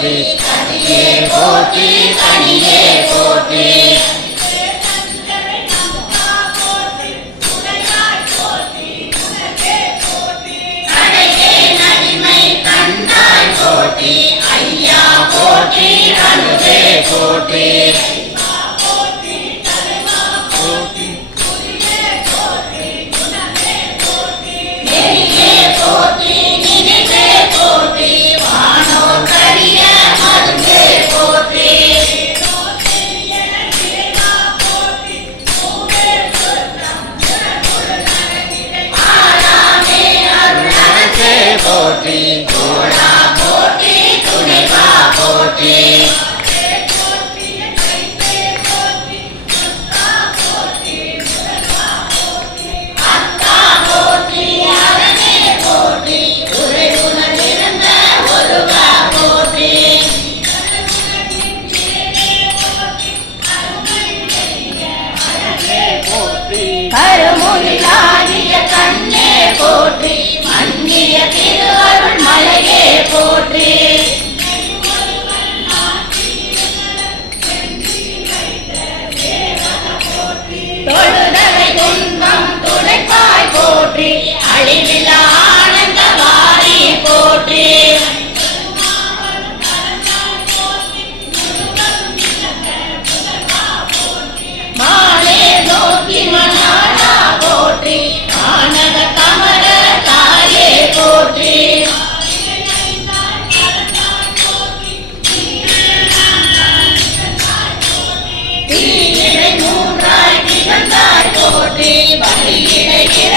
போற்றி கதியே போற்றி கனியே போற்றி கடையே நடிமை கண்டாய் போற்றி ஐயா போற்றி அனுதே போற்றி போற்றி கோடா போற்றி துணைவா போற்றி அக்கா போற்றி அரணே போற்றி உரையுடன் இருந்த ஒருவா போற்றி கருமுனிலாகிய கண்ணே போற்றி மன்னிய திருவருள் மலையே போற்றி தொழுதலை துன்பம் துடைப்பாய் போற்றி அழிவில ஆனந்த வாரி போற்றி மாலே நோக்கி மனாடா போற்றி ஆனத கமல தாயே போற்றி தீயிடை மூன்றாய் திகழ்ந்தாய் போற்றி பலியிடையே